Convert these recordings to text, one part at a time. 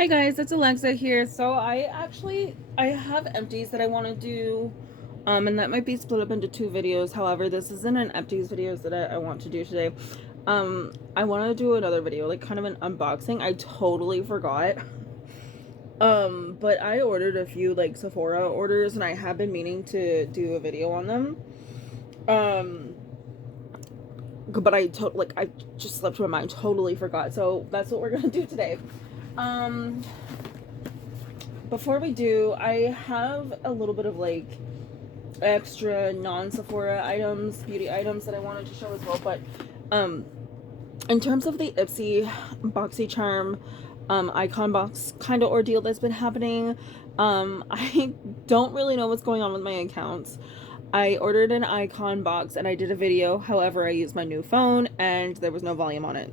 Hey guys, it's Alexa here. So I have empties that I want to do, and that might be split up into two videos. However, this isn't an empties videos that I want to do today. I want to do another video, like kind of an unboxing. I totally forgot. But I ordered a few like Sephora orders, and I have been meaning to do a video on them. But I just slipped my mind, totally forgot. So that's what we're gonna do today. Um, Before we do, I have a little bit of like extra non-Sephora items, beauty items that I wanted to show as well. But in terms of the Ipsy BoxyCharm icon box kind of ordeal that's been happening, I don't really know what's going on with my accounts. I ordered an icon box and I did a video. However, I used my new phone and there was no volume on it.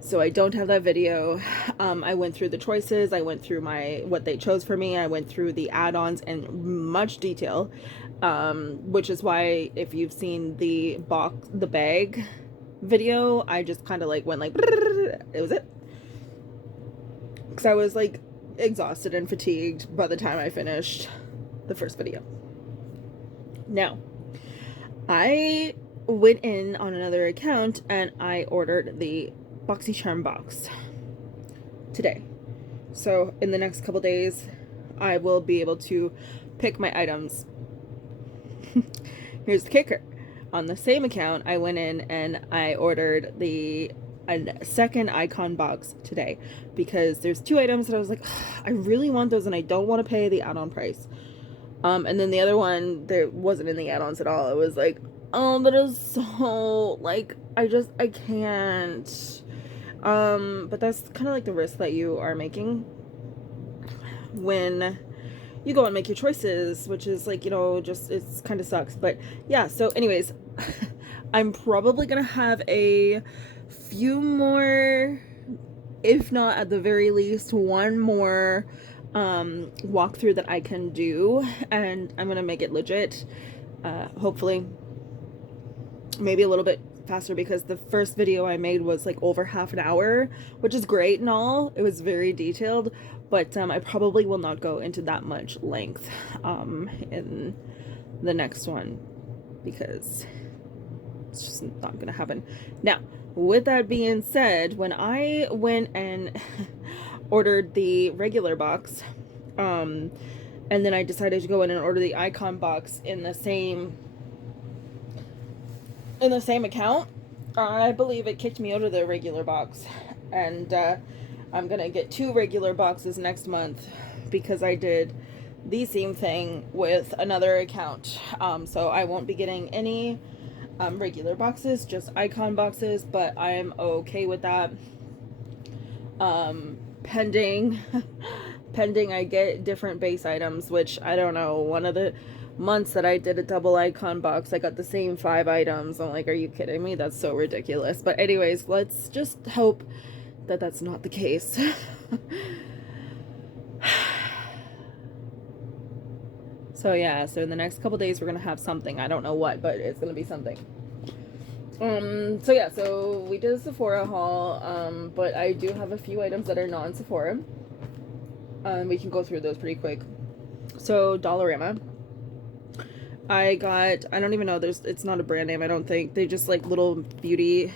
So I don't have that video. I went through the choices. I went through what they chose for me. I went through the add-ons in much detail, which is why if you've seen the bag video, I just kind of like went like, it was it. Because I was like exhausted and fatigued by the time I finished the first video. Now, I went in on another account and I ordered the BoxyCharm box today. So in the next couple days, I will be able to pick my items. Here's the kicker. On the same account, I went in and I ordered a second icon box today because there's two items that I was like, I really want those and I don't want to pay the add-on price. And then the other one, there wasn't in the add-ons at all. It was like, oh, that is so, like, I can't. But that's kind of like the risk that you are making when you go and make your choices, which is like, just, it's kind of sucks. But yeah, so anyways, I'm probably gonna have a few more, if not at the very least one more walkthrough that I can do, and I'm gonna make it legit, hopefully maybe a little bit faster, because the first video I made was like over half an hour, which is great and all. It was very detailed, but I probably will not go into that much length in the next one because it's just not gonna happen. Now, with that being said, when I went and ordered the regular box, and then I decided to go in and order the icon box in the same account, I believe it kicked me out of the regular box, and I'm gonna get two regular boxes next month because I did the same thing with another account. So I won't be getting any regular boxes, just icon boxes, but I'm okay with that, pending I get different base items, which I don't know. One of the months that I did a double icon box, I got the same 5 items. I'm like, are you kidding me? That's so ridiculous. But anyways, let's just hope that that's not the case. So yeah, so in the next couple days we're gonna have something. I don't know what, but it's gonna be something. So yeah, so we did a Sephora haul, but I do have a few items that are non-Sephora. We can go through those pretty quick. So Dollarama, I don't even know, it's not a brand name, I don't think. They just like little beauty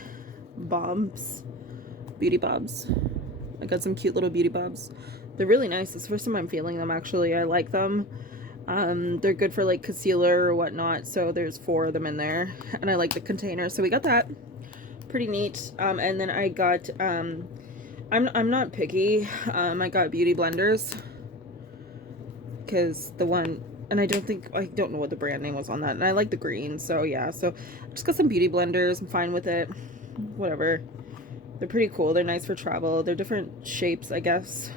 bobs. I got some cute little beauty bobs. They're really nice. It's the first time I'm feeling them, actually. I like them. They're good for like concealer or whatnot. So there's 4 of them in there, and I like the container. So we got that. Pretty neat. And then I got, I'm not picky. I got beauty blenders because the one, and I don't know what the brand name was on that, and I like the green, so yeah. So I just got some beauty blenders. I'm fine with it, whatever. They're pretty cool. They're nice for travel. They're different shapes, I guess.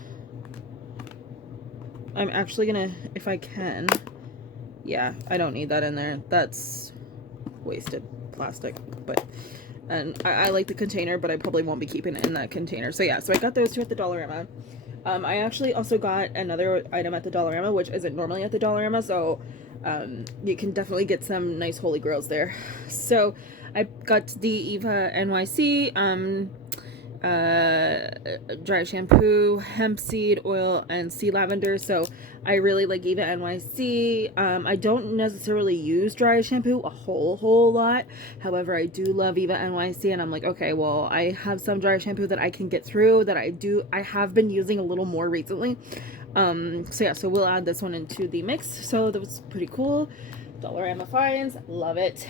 I'm actually gonna, if I can, yeah, I don't need that in there. That's wasted plastic. But and I like the container, but I probably won't be keeping it in that container. So yeah, so I got those 2 at the Dollarama. I actually also got another item at the Dollarama, which isn't normally at the Dollarama, so you can definitely get some nice holy grails there. So I got the Eva NYC dry shampoo, hemp seed oil, and sea lavender. So I really like Eva NYC. I don't necessarily use dry shampoo a whole lot. However, I do love Eva NYC, and I'm like, okay, well, I have some dry shampoo that I can get through that I have been using a little more recently. So yeah, so we'll add this one into the mix. So that was pretty cool. Dollarama Finds, love it.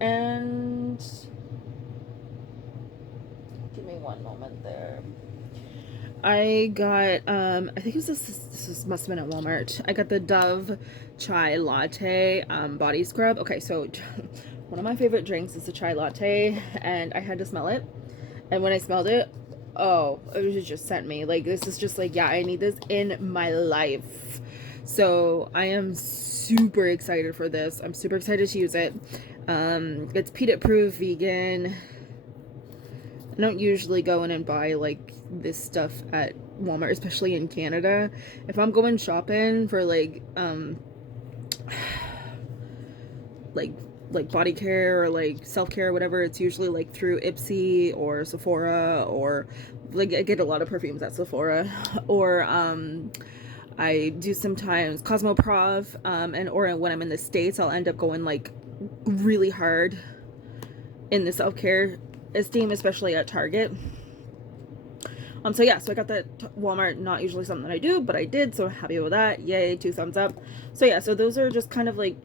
And give me one moment there. I got I think it was this must have been at Walmart. I got the Dove chai latte body scrub. Okay, so one of my favorite drinks is the chai latte, and I had to smell it, and when I smelled it, oh, it was just sent me like, this is just like, yeah, I need this in my life. So I am super excited for this. I'm super excited to use it. It's peanut proof, vegan. I don't usually go in and buy like this stuff at Walmart, especially in Canada. If I'm going shopping for like body care or like self-care or whatever, it's usually like through Ipsy or Sephora, or like I get a lot of perfumes at Sephora, or I do sometimes Cosmoprof, and or when I'm in the States, I'll end up going like really hard in the self-care esteem, especially at Target. So yeah, so I got that Walmart, not usually something that I do, but I did, so happy with that. Yay, 2 thumbs up. So yeah, so those are just kind of like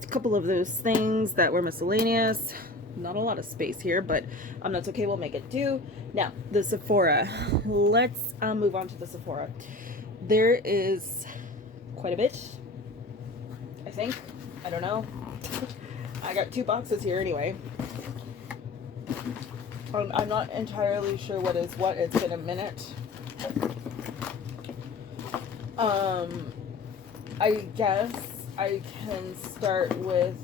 a couple of those things that were miscellaneous. Not a lot of space here, but that's okay, we'll make it do. Now, the Sephora. Let's move on to the Sephora. There is quite a bit, I think. I don't know. I got 2 boxes here anyway. I'm not entirely sure what is what. It's been a minute. I guess I can start with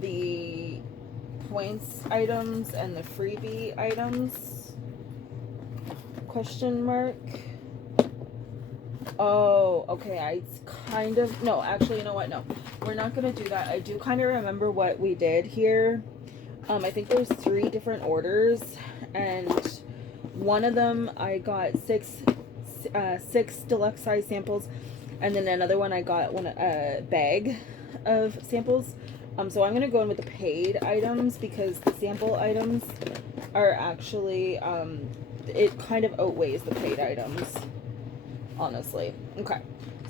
the points items and the freebie items. Question mark. Oh, okay. I kind of, no, actually, you know what? No, we're not going to do that. I do kind of remember what we did here. I think there's 3 different orders, and one of them I got 6 deluxe size samples, and then another one I got a bag of samples. So I'm gonna go in with the paid items, because the sample items are actually it kind of outweighs the paid items, honestly. Okay,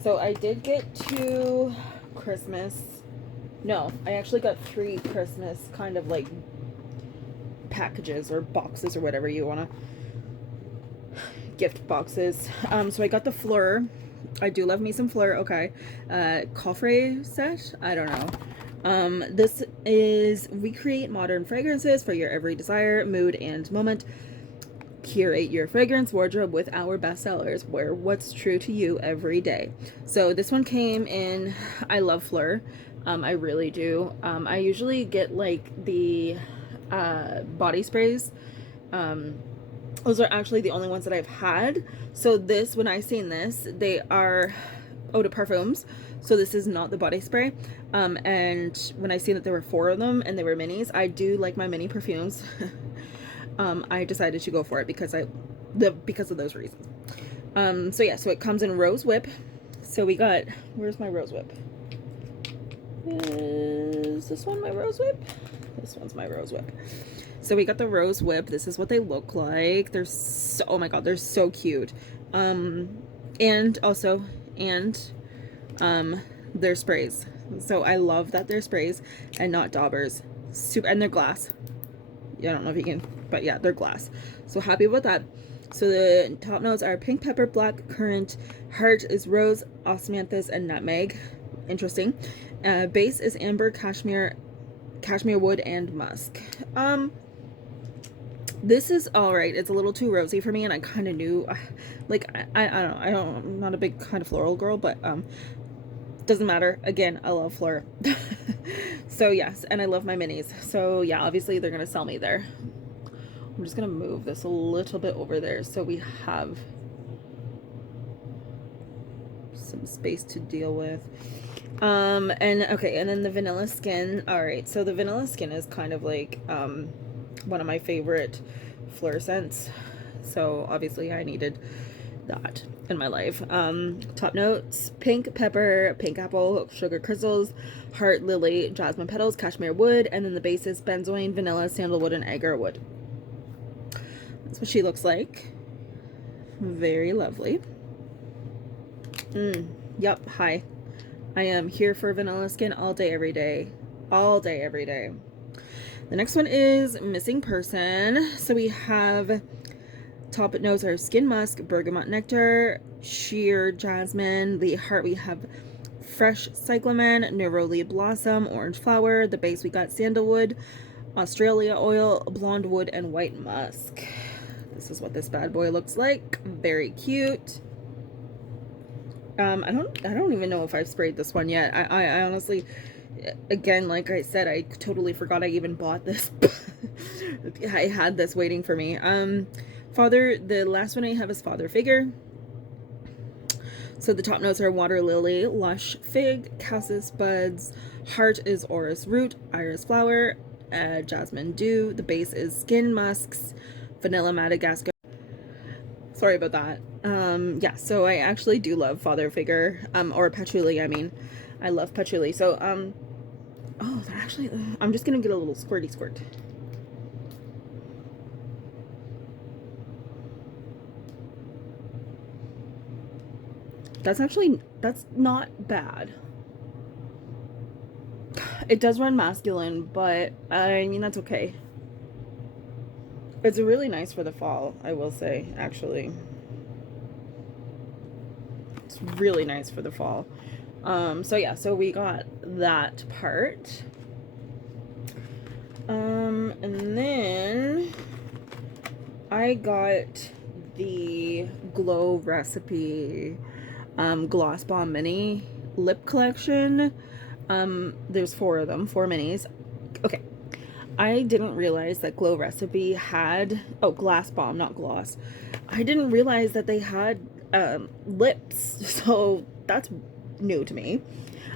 so I did get 2 Christmas. No, I actually got 3 Christmas kind of like packages or boxes or whatever you want to, gift boxes. So I got the Fleur. I do love me some Fleur. Okay. Coffret set. I don't know. This is recreate modern fragrances for your every desire, mood, and moment. Curate your fragrance wardrobe with our bestsellers. Wear what's true to you every day. So this one came in, I love Fleur. I really do. I usually get like the body sprays. Those are actually the only ones that I've had. So this, when I seen this, they are eau de parfums. So this is not the body spray. And when I seen that there were 4 of them and they were minis, I do like my mini perfumes. I decided to go for it because of those reasons. So yeah, so it comes in Rose Whip. So we got, where's my Rose Whip? Is this one my Rose Whip? This one's my Rose Whip. So we got the Rose Whip. This is what they look like. They're so, oh my god, they're so cute. And also, they're sprays. So I love that they're sprays and not daubers. Super, and they're glass. I don't know if you can, but yeah, they're glass. So happy with that. So the top notes are pink pepper, black currant, heart is rose, osmanthus, and nutmeg. Interesting. Base is amber, cashmere wood, and musk. This is all right. It's a little too rosy for me, and I kind of knew, like, I don't know. I'm not a big kind of floral girl, but doesn't matter. Again, I love Fleur. So yes, and I love my minis. So yeah, obviously they're gonna sell me there. I'm just gonna move this a little bit over there so we have some space to deal with. And okay, and then the Vanilla Skin. All right, so the Vanilla Skin is kind of like one of my favorite Fleur scents. So obviously I needed that in my life. Top notes: pink pepper, pink apple, sugar crystals, heart, lily, jasmine petals, cashmere wood, and then the base is benzoin, vanilla, sandalwood, and agar wood. That's what she looks like. Very lovely. Yep, hi. I am here for vanilla skin all day, every day. All day, every day. The next one is missing person. So we have top notes are skin musk, bergamot nectar, sheer jasmine. The heart we have fresh cyclamen, neroli blossom, orange flower. The base we got sandalwood, Australia oil, blonde wood, and white musk. This is what this bad boy looks like. Very cute. I don't even know if I've sprayed this one yet. I honestly, again, like I said, I totally forgot I even bought this. I had this waiting for me. The last one I have is Father Figure. So the top notes are water lily, lush fig, cassis buds, heart is orris root, iris flower, jasmine dew. The base is skin musks, vanilla Madagascar. Sorry about that. Yeah, so I actually do love Father Figure, or patchouli, I mean. I love patchouli. So, oh, they're actually, I'm just gonna get a little squirty squirt. That's not bad. It does run masculine, but I mean, that's okay. It's really nice for the fall, I will say, actually. It's really nice for the fall. So yeah, so we got that part. And then I got the Glow Recipe Gloss Bomb Mini Lip Collection. There's 4 of them, 4 minis. Okay. I didn't realize that Glow Recipe had, oh, Glass Bomb, not Gloss. I didn't realize that they had lips, so that's new to me.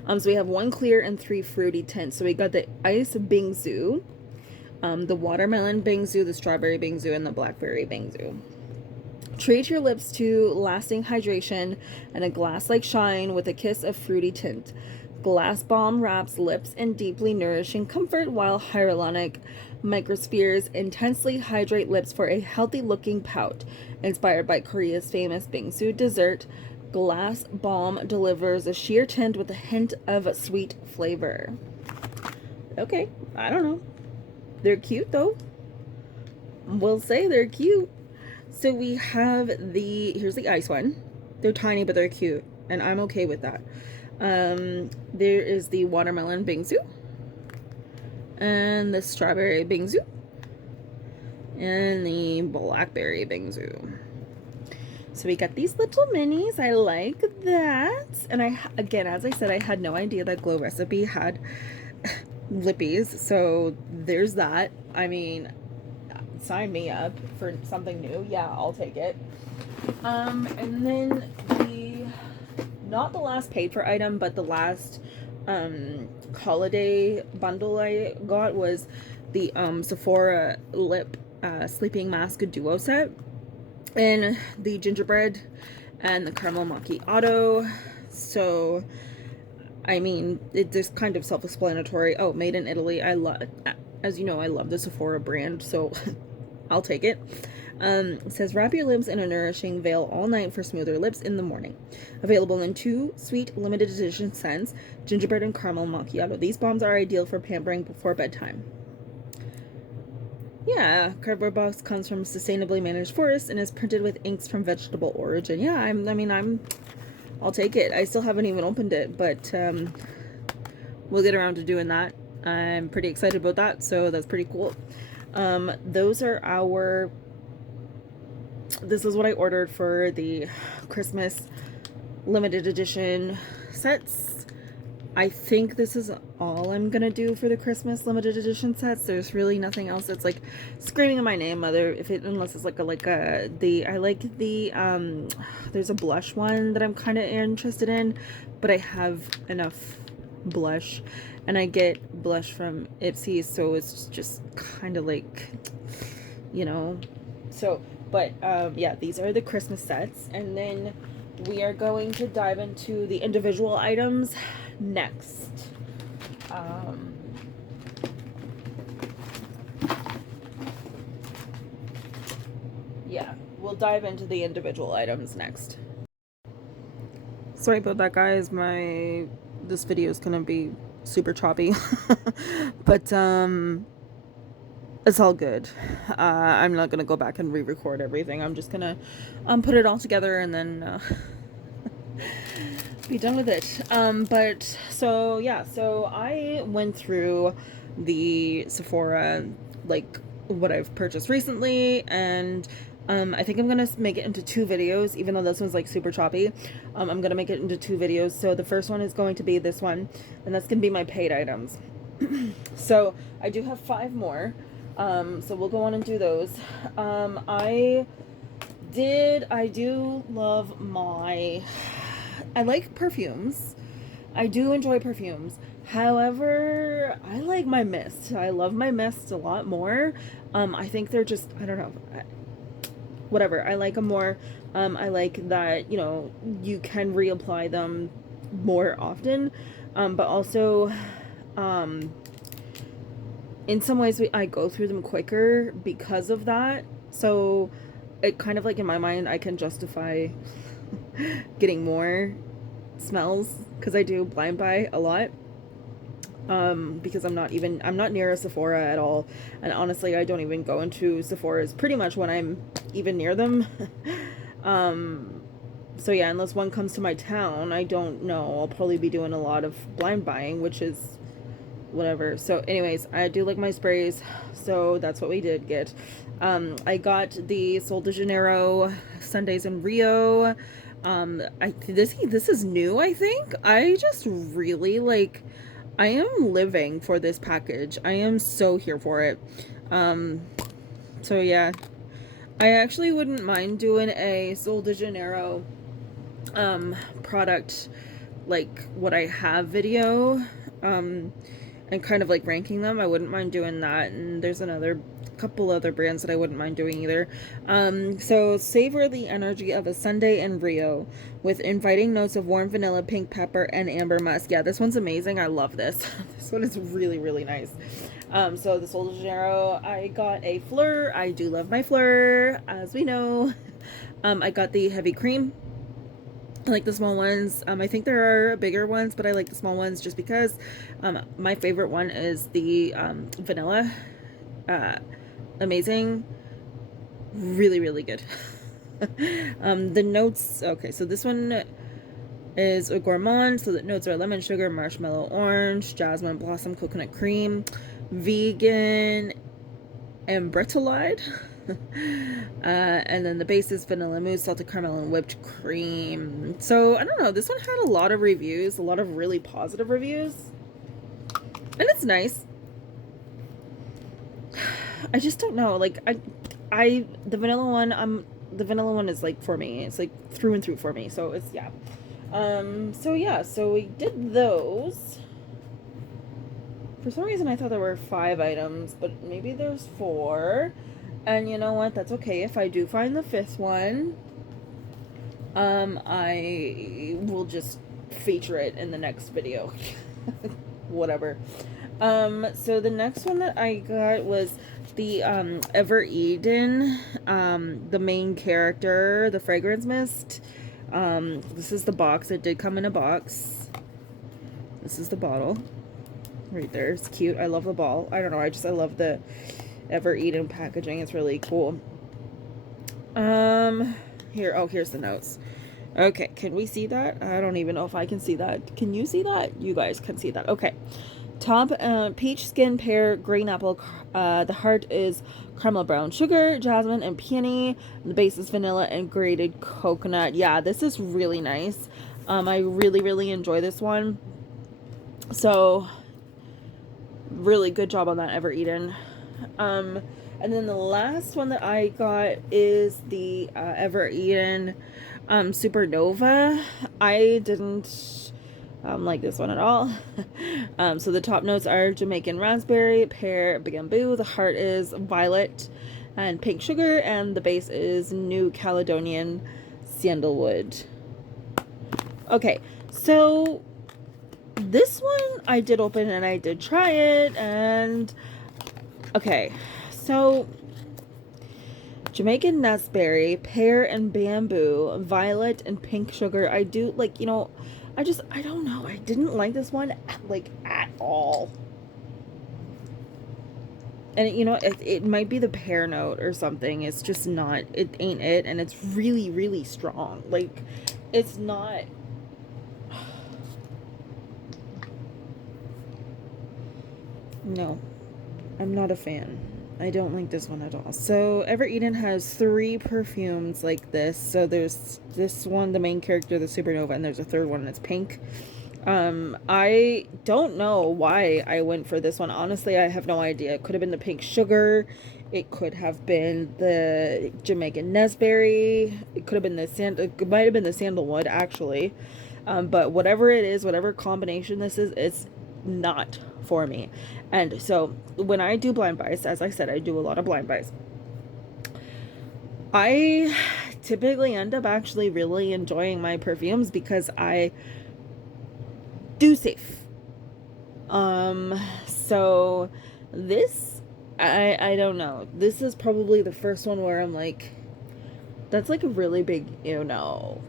So we have 1 clear and 3 fruity tints. So we got the Ice Bingsu, the Watermelon Bingsu, the Strawberry Bingsu, and the Blackberry Bingsu. Treat your lips to lasting hydration and a glass-like shine with a kiss of fruity tint. Glass Bomb wraps lips in deeply nourishing comfort, while hyaluronic microspheres intensely hydrate lips for a healthy-looking pout. Inspired by Korea's famous bingsu dessert, Glass Bomb delivers a sheer tint with a hint of sweet flavor. Okay, I don't know. They're cute, though. We'll say they're cute. So we have here's the ice one. They're tiny, but they're cute, and I'm okay with that. There is the Watermelon Bingsu, and the Strawberry Bingsu, and the Blackberry Bingsu. So we got these little minis. I like that. And again, as I said, I had no idea that Glow Recipe had lippies. So there's that. I mean, sign me up for something new. Yeah, I'll take it. And then not the last paid for item, but the last holiday bundle I got was the Sephora lip sleeping mask duo set, and the gingerbread and the caramel macchiato. So I mean, it's just kind of self-explanatory. Oh, made in Italy. As you know, I love the Sephora brand, so I'll take it. It says, wrap your lips in a nourishing veil all night for smoother lips in the morning. Available in 2 sweet limited edition scents, gingerbread and caramel macchiato. These bombs are ideal for pampering before bedtime. Yeah, cardboard box comes from sustainably managed forest and is printed with inks from vegetable origin. Yeah, I'll take it. I still haven't even opened it, but we'll get around to doing that. I'm pretty excited about that, so that's pretty cool. Those are this is what I ordered for the Christmas limited edition sets. I think this is all I'm gonna do for the Christmas limited edition sets. There's really nothing else that's like screaming my name, unless it's there's a blush one that I'm kind of interested in, but I have enough blush, and I get blush from Ipsy, so it's just kind of like, you know. So But yeah, these are the Christmas sets, and then we are going to dive into the individual items next. Yeah, we'll dive into the individual items next. Sorry about that, guys. This video is gonna be super choppy, but it's all good. I'm not gonna go back and re-record everything. I'm just gonna put it all together and then be done with it. But so yeah, so I went through the Sephora, like what I've purchased recently, and I think I'm gonna make it into 2 videos, even though this one's like super choppy. I'm gonna make it into 2 videos. So the first one is going to be this one, and that's gonna be my paid items. So I do have 5 more. So we'll go on and do those. I do love I like perfumes. I do enjoy perfumes. However, I like my mist. I love my mist a lot more. I think they're just, I don't know, whatever. I like them more. I like that, you know, you can reapply them more often. But also, in some ways I go through them quicker because of that. So it kind of like in my mind, I can justify getting more smells because I do blind buy a lot. Because I'm not near a Sephora at all, and honestly I don't even go into Sephora's pretty much when I'm even near them. So yeah, unless one comes to my town, I don't know, I'll probably be doing a lot of blind buying, which is whatever. So anyways, I do like my sprays, so that's what we did get. I got the Sol de Janeiro Sundays in Rio. This is new, I think. I just really like, I am living for this package. I am so here for it. So yeah, I actually wouldn't mind doing a Sol de Janeiro product, like what I have video, and kind of like ranking them. I wouldn't mind doing that. And there's couple other brands that I wouldn't mind doing either. So savor the energy of a Sunday in Rio with inviting notes of warm vanilla, pink pepper, and amber musk. Yeah, this one's amazing. I love this. This one is really, really nice. So the Sol de Janeiro, I got a Fleur. I do love my Fleur, as we know. I got the heavy cream. I like the small ones. I think there are bigger ones, but I like the small ones just because. My favorite one is the vanilla. Amazing, really, really good. The notes, okay, so this one is a gourmand, so the notes are lemon, sugar, marshmallow, orange, jasmine, blossom, coconut cream, vegan, and bretellide. And then the base is vanilla mousse, salted caramel, and whipped cream. So I don't know, this one had a lot of reviews, a lot of really positive reviews, and it's nice. I just don't know, like the vanilla one is like for me, it's like through and through for me, so it's, yeah. So yeah, so we did those. For some reason I thought there were 5 items, but maybe there's 4, and you know what, that's okay. If I do find the 5th one, I will just feature it in the next video. Whatever. So the next one that I got was the Ever Eden, the main character, the fragrance mist. This is the box. It did come in a box. This is the bottle right there. It's cute. I love the ball. I don't know, I love the Ever Eden packaging. It's really cool. Here's the notes. Okay, can we see that? I don't even know if I can see that. Can you see that? You guys can see that. Okay. Top, peach, skin, pear, green apple. The heart is caramel brown sugar, jasmine, and peony. The base is vanilla and grated coconut. Yeah, this is really nice. I really, really enjoy this one. So, really good job on that, Ever Eden. And then the last one that I got is the Ever Eden Supernova. I didn't like this one at all. So the top notes are Jamaican raspberry, pear, bamboo. The heart is violet, and pink sugar, and the base is New Caledonian sandalwood. Okay, so this one I did open and I did try it, and okay, so Jamaican Nestberry, pear and bamboo, violet and pink sugar. I do like, you know, I don't know, I didn't like this one like at all. And you know, it might be the pear note or something. It's just not, it ain't it, and it's really, really strong. Like, it's not. No, I'm not a fan. I don't like this one at all. So Ever Eden has 3 perfumes like this. So there's this one, the main character, the Supernova, and there's a third one, and it's pink. I don't know why I went for this one. Honestly, I have no idea. It could have been the pink sugar. It could have been the Jamaican Nestberry. It could have been the it might have been the sandalwood, actually. But whatever it is, whatever combination this is, it's not for me. And so when I do blind buys, as I said, I do a lot of blind buys. I typically end up actually really enjoying my perfumes because I do safe. So this, I don't know. This is probably the first one where I'm like, that's like a really big ew no.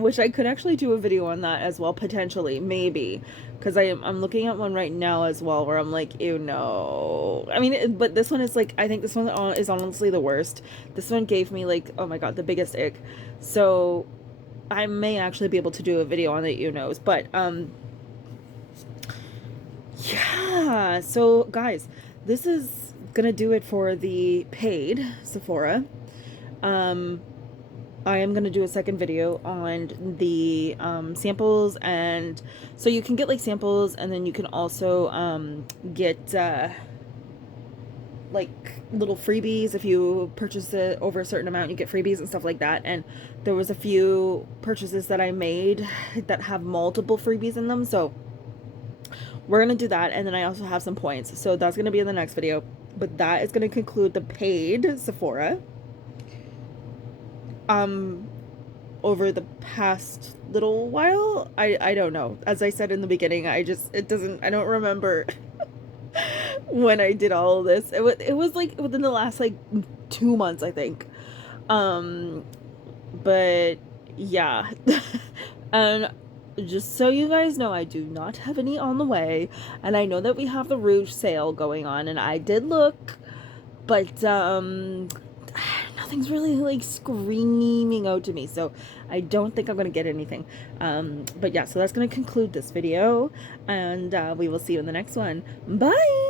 Which I could actually do a video on that as well, potentially, maybe, because I'm looking at one right now as well where I'm like, ew no. I mean, but this one is like, I think this one is honestly the worst. This one gave me like, oh my god, the biggest ick. So I may actually be able to do a video on the ew no's, but yeah. So guys, this is gonna do it for the paid Sephora. I am going to do a second video on the samples, and so you can get like samples, and then you can also get like little freebies. If you purchase it over a certain amount, you get freebies and stuff like that. And there was a few purchases that I made that have multiple freebies in them, so we're going to do that. And then I also have some points, so that's going to be in the next video. But that is going to conclude the paid Sephora. Over the past little while, I don't know. As I said in the beginning, I don't remember when I did all of this. It was like within the last like 2 months, I think. But yeah. And just so you guys know, I do not have any on the way, and I know that we have the Rouge sale going on, and I did look, but nothing's really like screaming out to me, so I don't think I'm gonna get anything. But yeah, so that's gonna conclude this video, and we will see you in the next one. Bye.